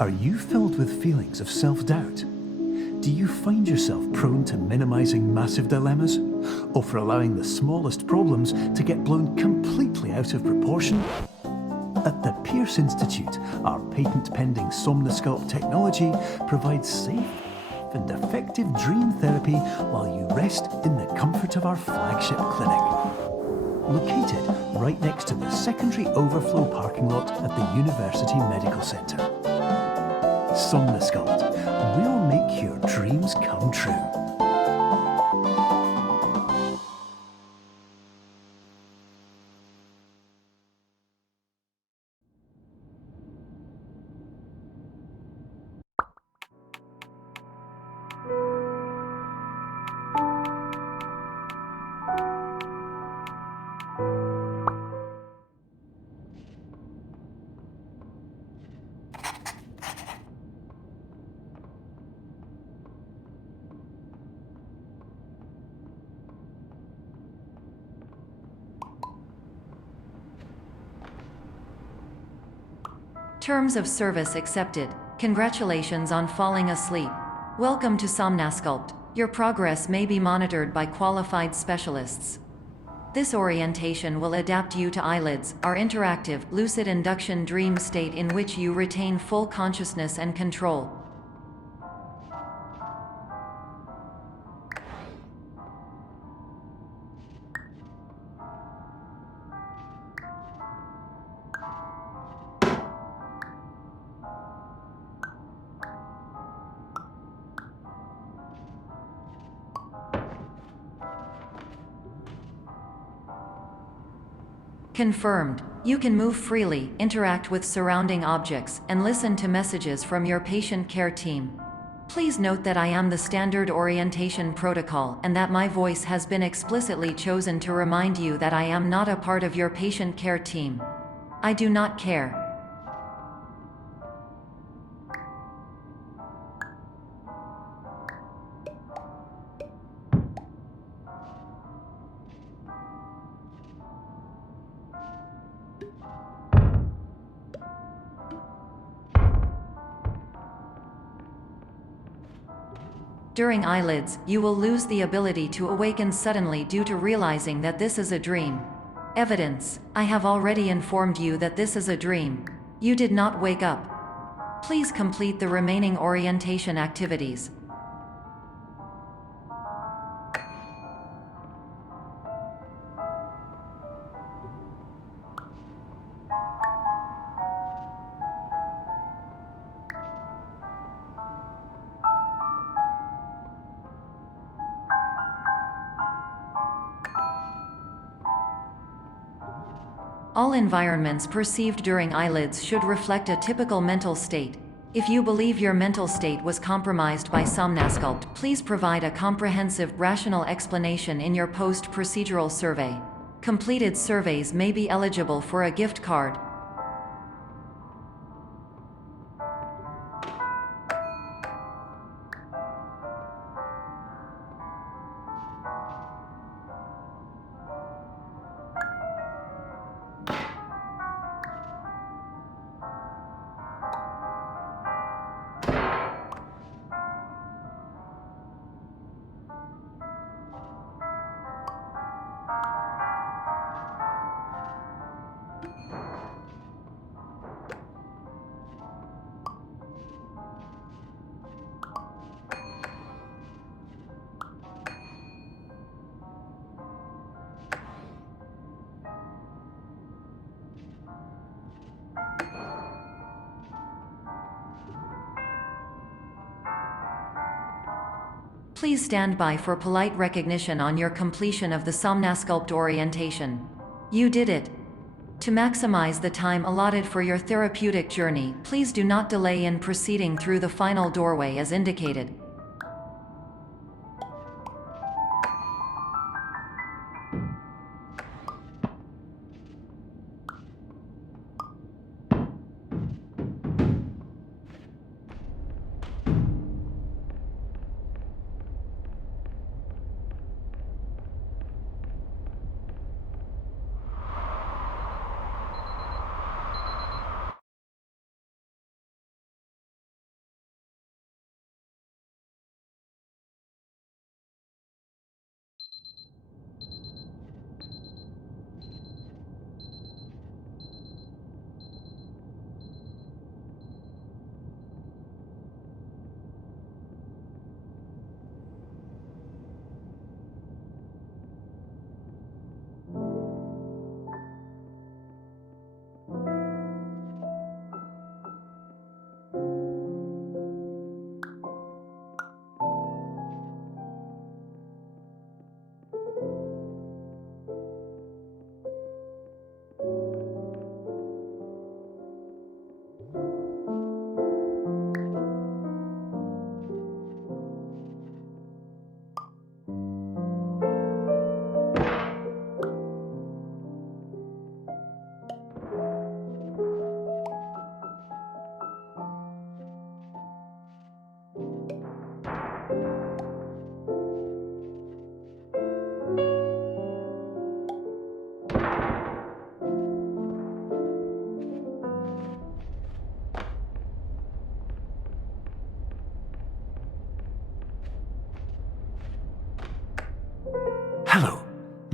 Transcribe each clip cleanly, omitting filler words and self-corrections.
Are you filled with feelings of self-doubt? Do you find yourself prone to minimizing massive dilemmas? Or for allowing the smallest problems to get blown completely out of proportion? At the Pierce Institute, our patent-pending Somnosculpt technology provides safe and effective dream therapy while you rest in the comfort of our flagship clinic. Located right next to the secondary overflow parking lot at the University Medical Centre. Somnosculpt, we'll make your dreams come true. Terms of service accepted. Congratulations on falling asleep. Welcome to Somnosculpt. Your progress may be monitored by qualified specialists. This orientation will adapt you to eyelids, our interactive, lucid induction dream state in which you retain full consciousness and control. Confirmed. You can move freely, interact with surrounding objects, and listen to messages from your patient care team. Please note that I am the standard orientation protocol and that my voice has been explicitly chosen to remind you that I am not a part of your patient care team. I do not care. During eyelids, you will lose the ability to awaken suddenly due to realizing that this is a dream. Evidence: I have already informed you that this is a dream. You did not wake up. Please complete the remaining orientation activities. All environments perceived during eyelids should reflect a typical mental state. If you believe your mental state was compromised by Somnosculpt, please provide a comprehensive, rational explanation in your post-procedural survey. Completed surveys may be eligible for a gift card. Please stand by for polite recognition on your completion of the Somnosculpt orientation. You did it. To maximize the time allotted for your therapeutic journey, please do not delay in proceeding through the final doorway as indicated.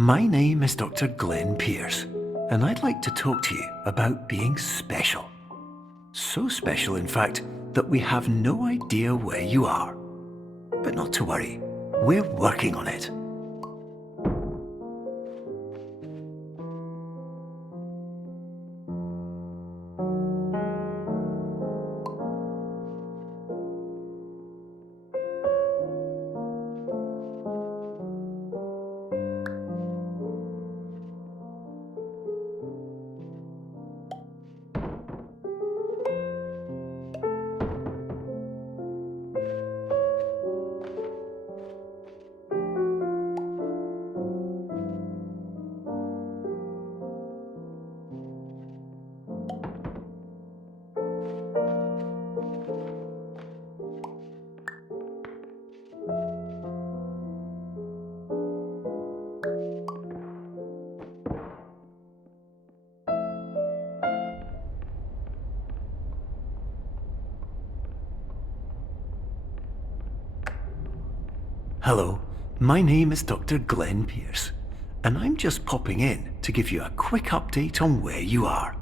my name is Dr. Glenn Pierce, and I'd like to talk to you about being special. So special, in fact, that we have no idea where you are. But not to worry, we're working on it. Hello, my name is Dr. Glenn Pierce, and I'm just popping in to give you a quick update on where you are.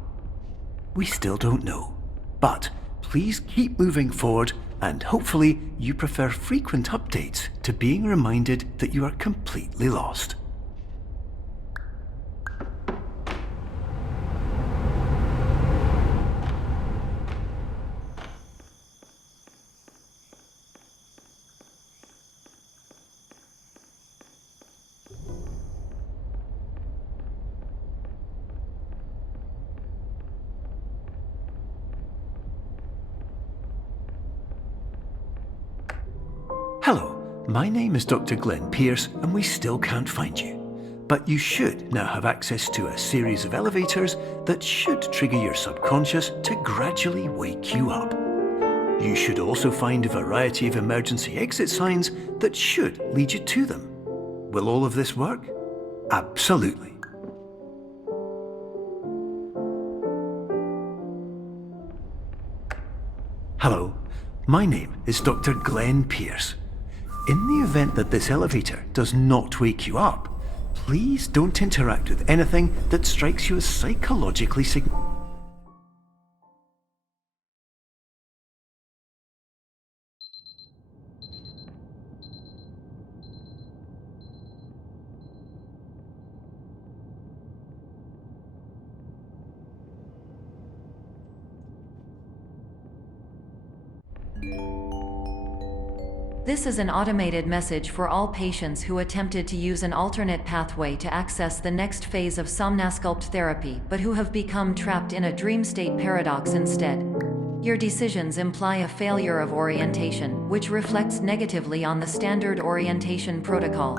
We still don't know, but please keep moving forward, and hopefully you prefer frequent updates to being reminded that you are completely lost. Hello, my name is Dr. Glenn Pierce, and we still can't find you. But you should now have access to a series of elevators that should trigger your subconscious to gradually wake you up. You should also find a variety of emergency exit signs that should lead you to them. Will all of this work? Absolutely. Hello, my name is Dr. Glenn Pierce. In the event that this elevator does not wake you up, please don't interact with anything that strikes you as psychologically significant. This is an automated message for all patients who attempted to use an alternate pathway to access the next phase of Somnasculpt therapy, but who have become trapped in a dream state paradox instead. Your decisions imply a failure of orientation, which reflects negatively on the standard orientation protocol.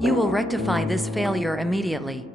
You will rectify this failure immediately.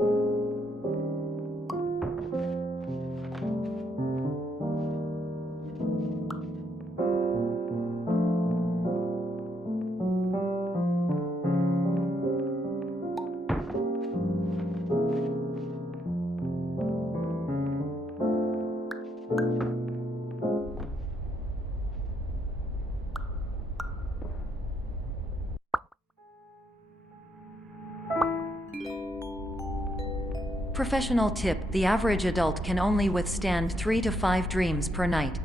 Professional tip: the average adult can only withstand 3 to 5 dreams per night.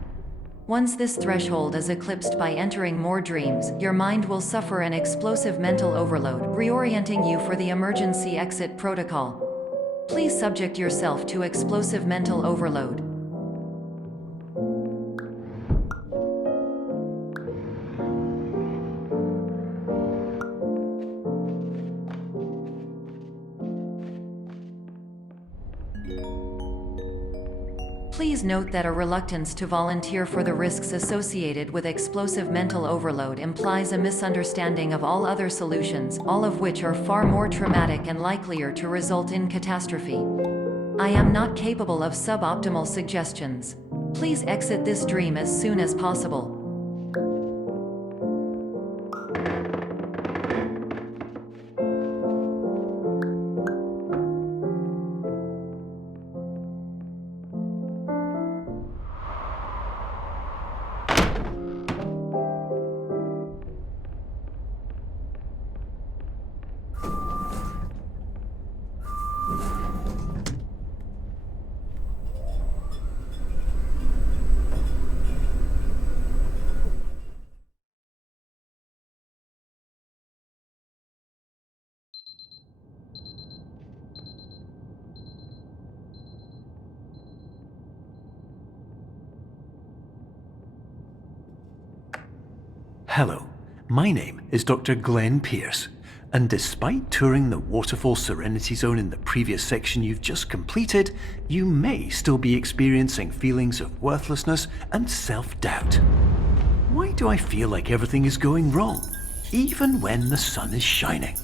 Once this threshold is eclipsed by entering more dreams, your mind will suffer an explosive mental overload, reorienting you for the emergency exit protocol. Please subject yourself to explosive mental overload. Please note that a reluctance to volunteer for the risks associated with explosive mental overload implies a misunderstanding of all other solutions, all of which are far more traumatic and likelier to result in catastrophe. I am not capable of suboptimal suggestions. Please exit this dream as soon as possible. Hello, my name is Dr. Glenn Pierce, and despite touring the Waterfall Serenity Zone in the previous section you've just completed, you may still be experiencing feelings of worthlessness and self-doubt. Why do I feel like everything is going wrong, even when the sun is shining?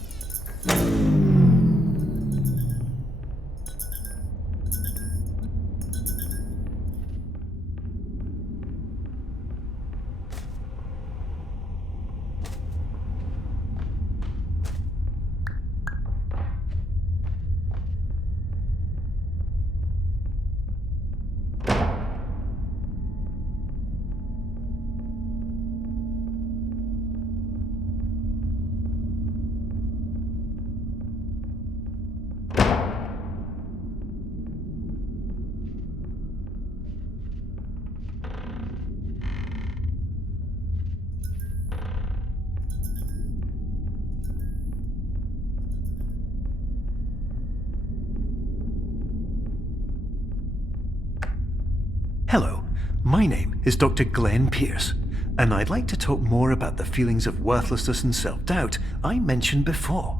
Hello, my name is Dr. Glenn Pierce, and I'd like to talk more about the feelings of worthlessness and self-doubt I mentioned before.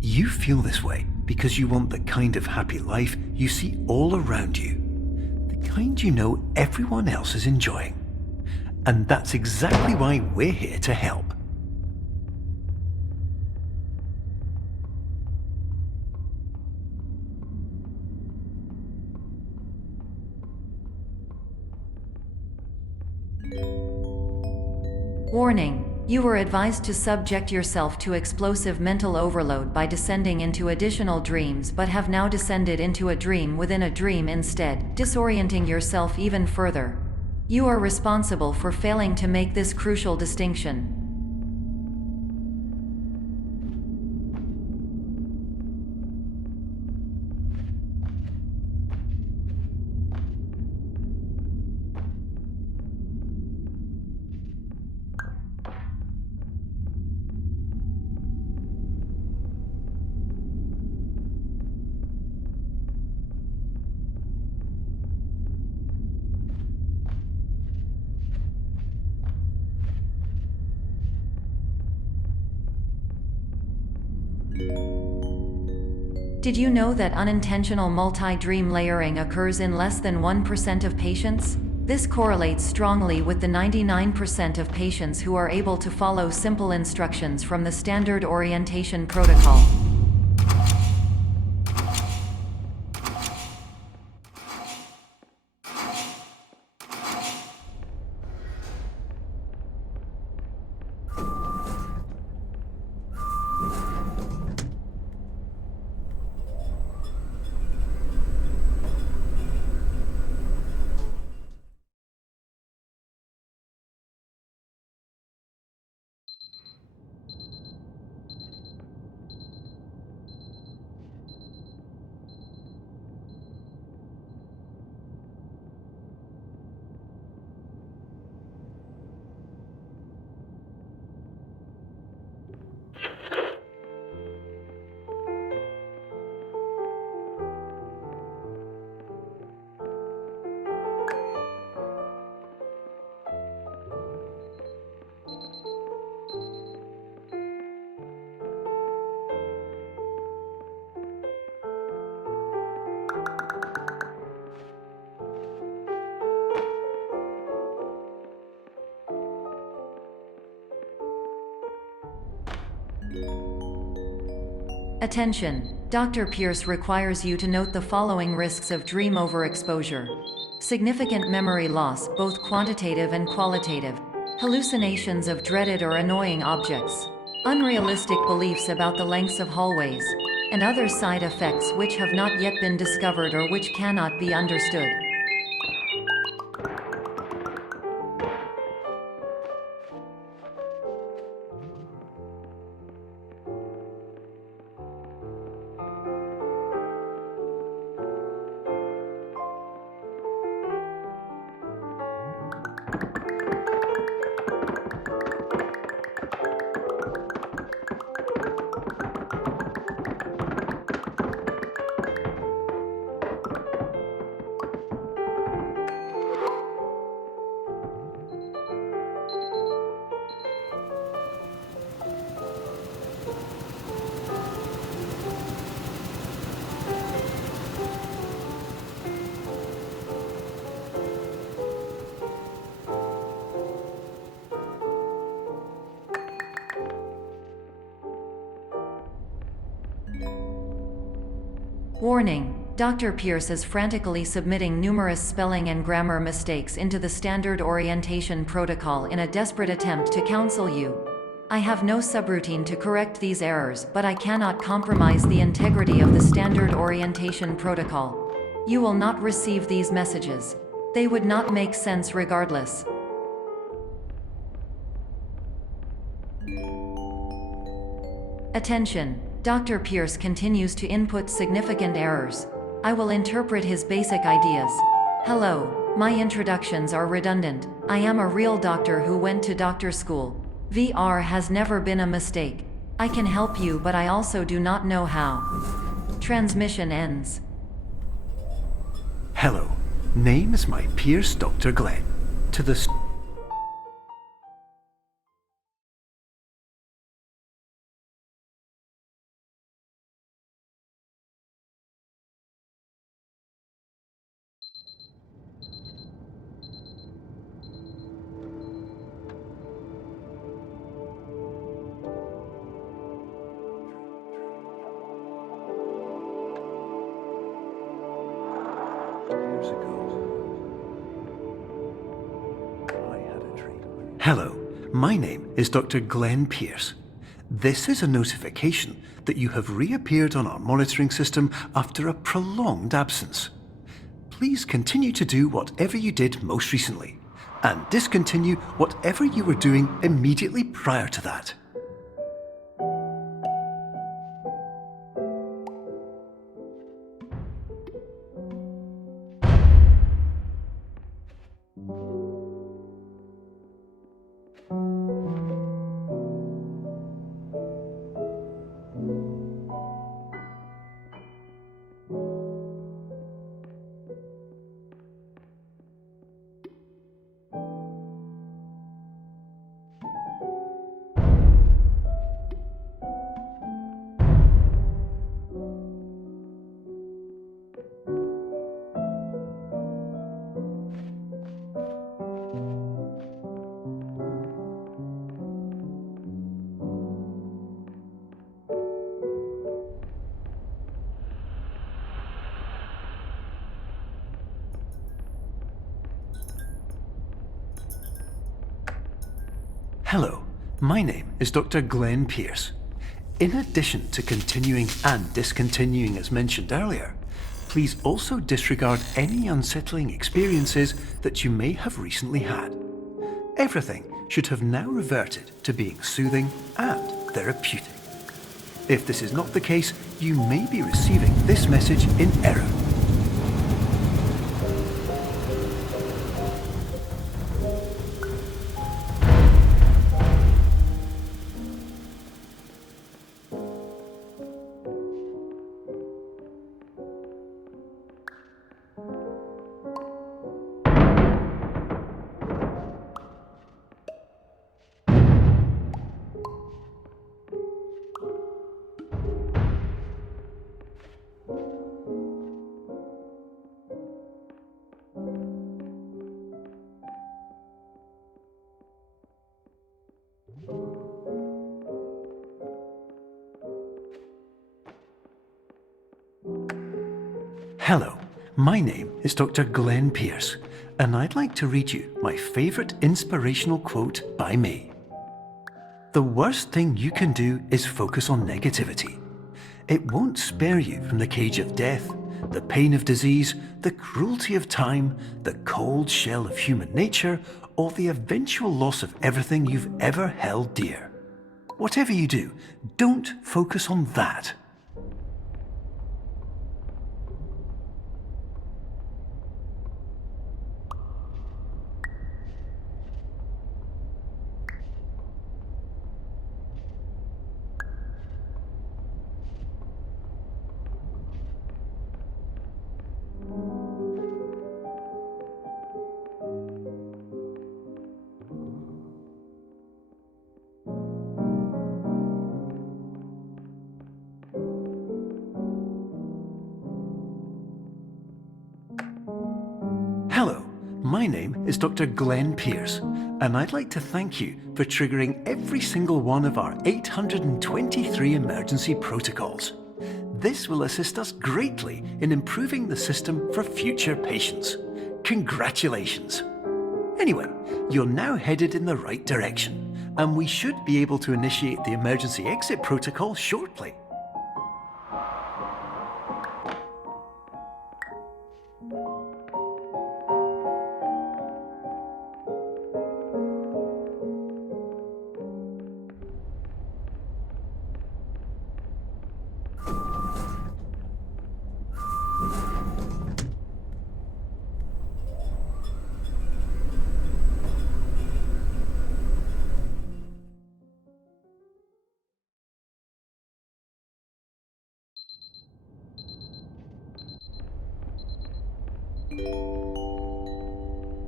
You feel this way because you want the kind of happy life you see all around you, the kind you know everyone else is enjoying. And that's exactly why we're here to help. Warning: you are advised to subject yourself to explosive mental overload by descending into additional dreams, but have now descended into a dream within a dream instead, disorienting yourself even further. You are responsible for failing to make this crucial distinction. Did you know that unintentional multi-dream layering occurs in less than 1% of patients? This correlates strongly with the 99% of patients who are able to follow simple instructions from the standard orientation protocol. Attention! Dr. Pierce requires you to note the following risks of dream overexposure. Significant memory loss, both quantitative and qualitative. Hallucinations of dreaded or annoying objects. Unrealistic beliefs about the lengths of hallways. And other side effects which have not yet been discovered or which cannot be understood. Warning: Dr. Pierce is frantically submitting numerous spelling and grammar mistakes into the standard orientation protocol in a desperate attempt to counsel you. I have no subroutine to correct these errors, but I cannot compromise the integrity of the standard orientation protocol. You will not receive these messages. They would not make sense regardless. Attention! Dr. Pierce continues to input significant errors. I will interpret his basic ideas. Hello, my introductions are redundant. I am a real doctor who went to doctor school. VR has never been a mistake. I can help you, but I also do not know how. Transmission ends. Hello, name is my Pierce Dr. Glenn. To the Hello, my name is Dr. Glenn Pierce. This is a notification that you have reappeared on our monitoring system after a prolonged absence. Please continue to do whatever you did most recently, and discontinue whatever you were doing immediately prior to that. Hello, my name is Dr. Glenn Pierce. In addition to continuing and discontinuing as mentioned earlier, please also disregard any unsettling experiences that you may have recently had. Everything should have now reverted to being soothing and therapeutic. If this is not the case, you may be receiving this message in error. Hello, my name is Dr. Glenn Pierce, and I'd like to read you my favourite inspirational quote by me. The worst thing you can do is focus on negativity. It won't spare you from the cage of death, the pain of disease, the cruelty of time, the cold shell of human nature, or the eventual loss of everything you've ever held dear. Whatever you do, don't focus on that. Hello, my name is Dr. Glenn Pierce, and I'd like to thank you for triggering every single one of our 823 emergency protocols. This will assist us greatly in improving the system for future patients. Congratulations! Anyway, you're now headed in the right direction, and we should be able to initiate the emergency exit protocol shortly.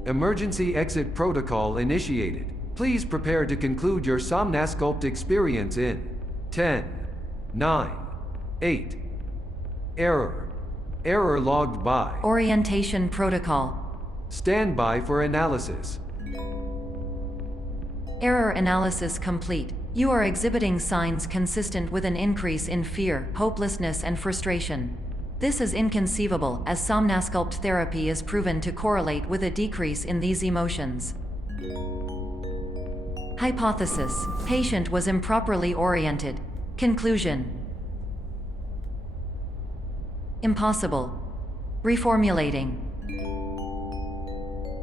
Emergency exit protocol initiated. Please prepare to conclude your Somnasculpt experience in 10, 9, 8. Error. Error logged by. Orientation protocol. Stand by for analysis. Error analysis complete. You are exhibiting signs consistent with an increase in fear, hopelessness, and frustration. This is inconceivable, as Somnasculpt therapy is proven to correlate with a decrease in these emotions. Hypothesis: patient was improperly oriented. Conclusion: impossible. Reformulating.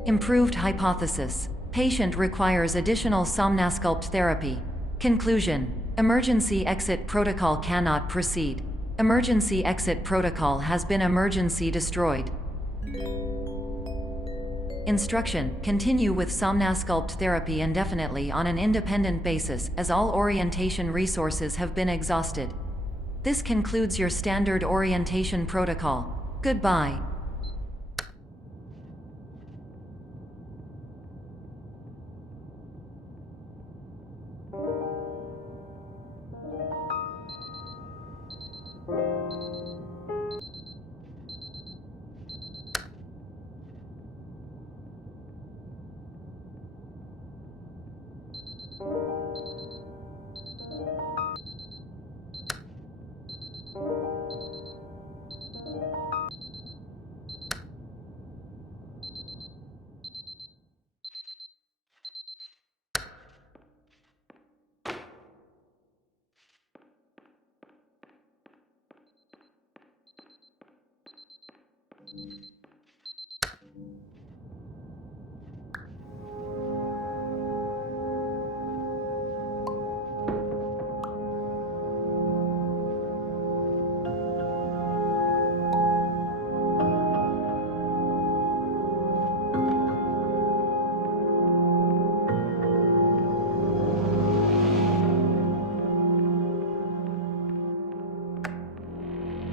Improved hypothesis: patient requires additional Somnasculpt therapy. Conclusion: emergency exit protocol cannot proceed. Emergency exit protocol has been emergency destroyed. Instruction: continue with Somnasculpt therapy indefinitely on an independent basis, as all orientation resources have been exhausted. This concludes your standard orientation protocol. Goodbye.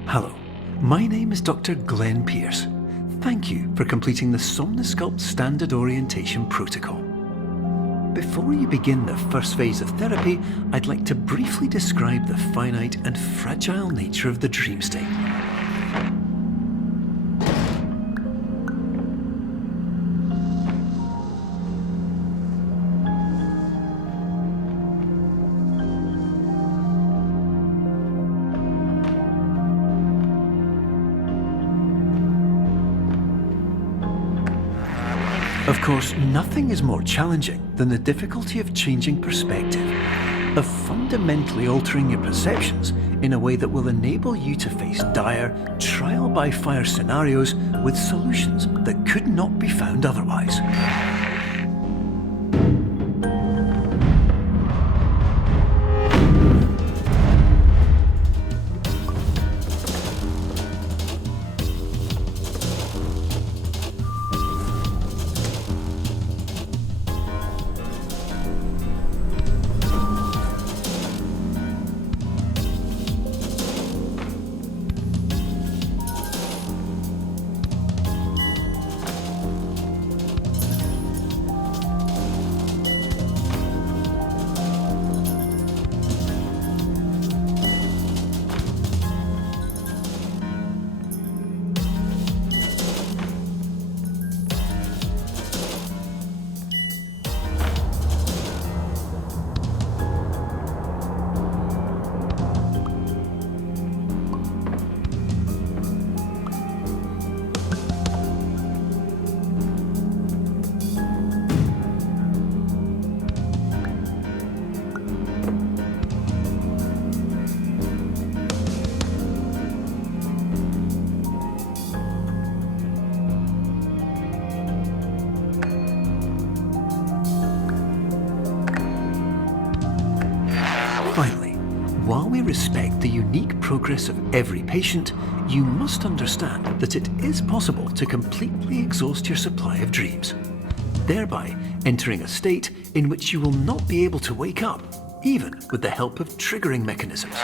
Hello, my name is Dr. Glenn Pierce. Thank you for completing the Somnasculpt Standard Orientation Protocol. Before you begin the first phase of therapy, I'd like to briefly describe the finite and fragile nature of the dream state. Of course, nothing is more challenging than the difficulty of changing perspective, of fundamentally altering your perceptions in a way that will enable you to face dire, trial-by-fire scenarios with solutions that could not be found otherwise. While we respect the unique progress of every patient, you must understand that it is possible to completely exhaust your supply of dreams, thereby entering a state in which you will not be able to wake up, even with the help of triggering mechanisms.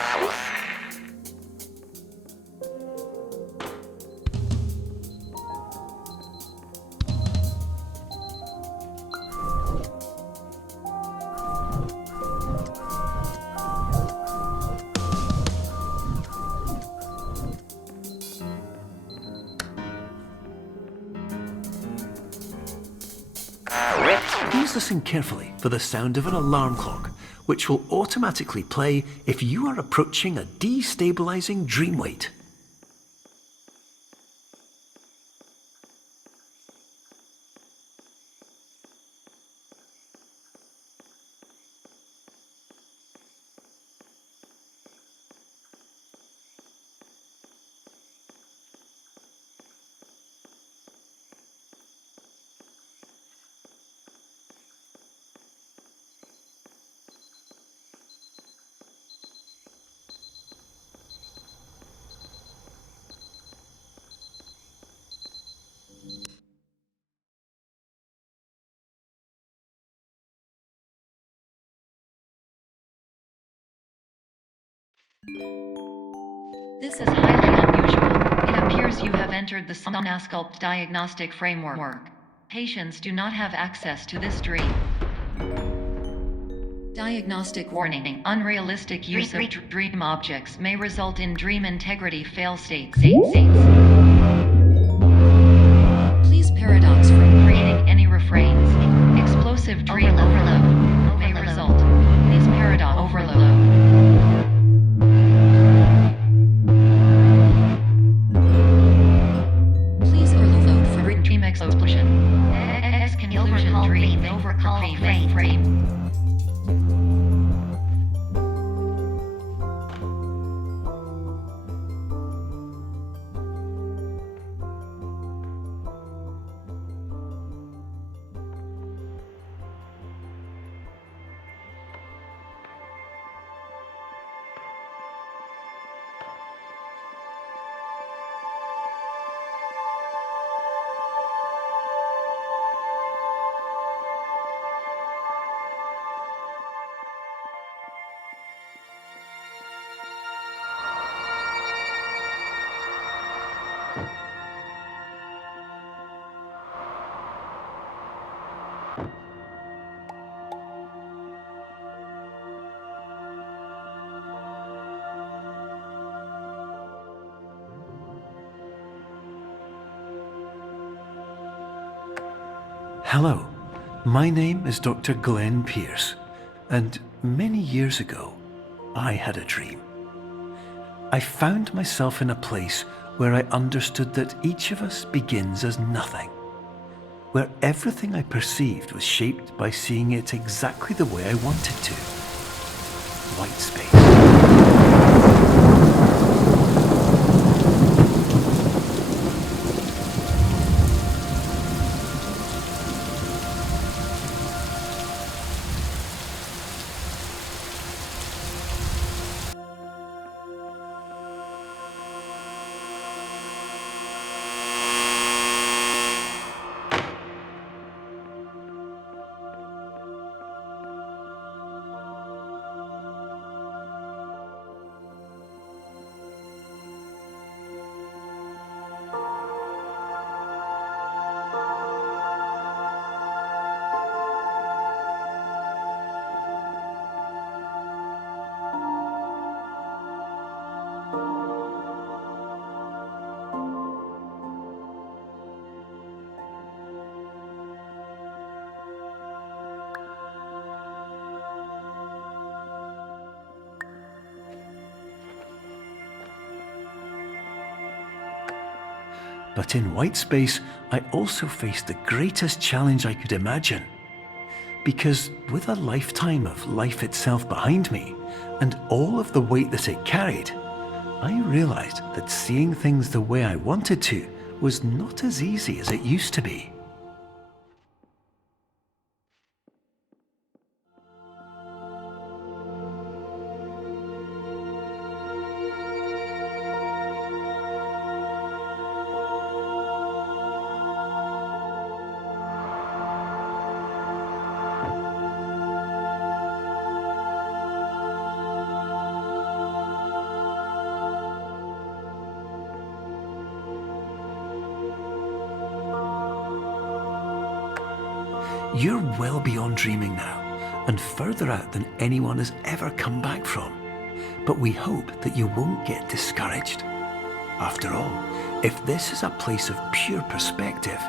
Please listen carefully for the sound of an alarm clock, which will automatically play if you are approaching a destabilizing dream weight. This is highly unusual. It appears you have entered the Somnasculpt diagnostic framework. Patients do not have access to this dream. Diagnostic warning. Unrealistic use of dream objects may result in dream integrity fail states. Please paradox from creating any refrains. Explosive dream overload may result. Please paradox overload. Explosion. Exclusion dream. Overcall frame. Hello, my name is Dr. Glenn Pierce, and many years ago, I had a dream. I found myself in a place where I understood that each of us begins as nothing, where everything I perceived was shaped by seeing it exactly the way I wanted to. Whitespace. But in Whitespace, I also faced the greatest challenge I could imagine. Because with a lifetime of life itself behind me, and all of the weight that it carried, I realized that seeing things the way I wanted to was not as easy as it used to be. You're well beyond dreaming now, and further out than anyone has ever come back from. But we hope that you won't get discouraged. After all, if this is a place of pure perspective,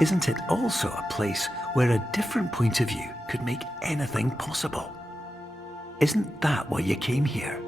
isn't it also a place where a different point of view could make anything possible? Isn't that why you came here?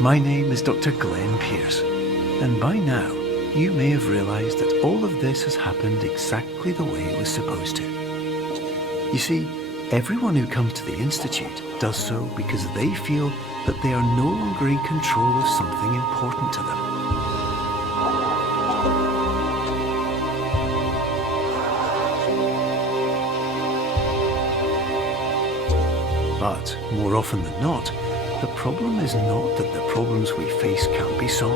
My name is Dr. Glenn Pierce, and by now you may have realised that all of this has happened exactly the way it was supposed to. You see, everyone who comes to the Institute does so because they feel that they are no longer in control of something important to them. But more often than not, the problem is not that the problems we face can't be solved.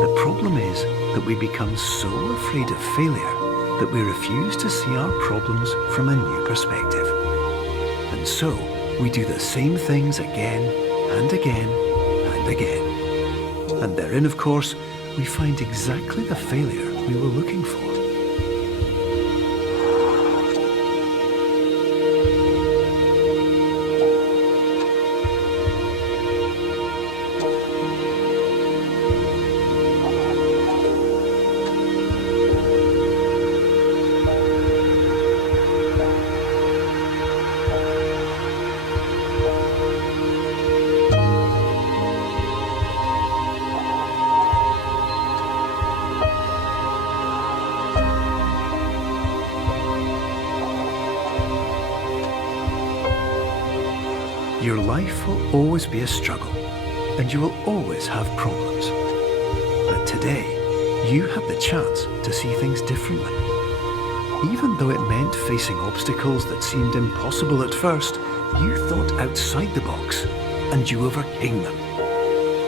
The problem is that we become so afraid of failure that we refuse to see our problems from a new perspective. And so we do the same things again and again and again. And therein, of course, we find exactly the failure we were looking for. Your life will always be a struggle, and you will always have problems. But today, you have the chance to see things differently. Even though it meant facing obstacles that seemed impossible at first, you thought outside the box, and you overcame them.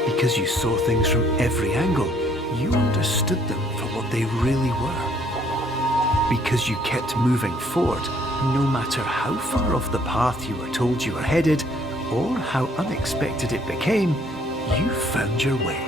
Because you saw things from every angle, you understood them for what they really were. Because you kept moving forward, no matter how far off the path you were told you were headed, or how unexpected it became, you found your way.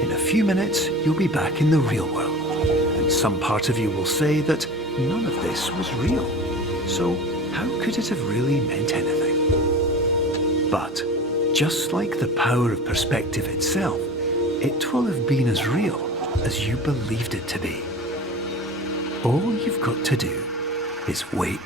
In a few minutes, you'll be back in the real world, and some part of you will say that none of this was real. So how could it have really meant anything? But just like the power of perspective itself, it will have been as real as you believed it to be. All you've got to do is wait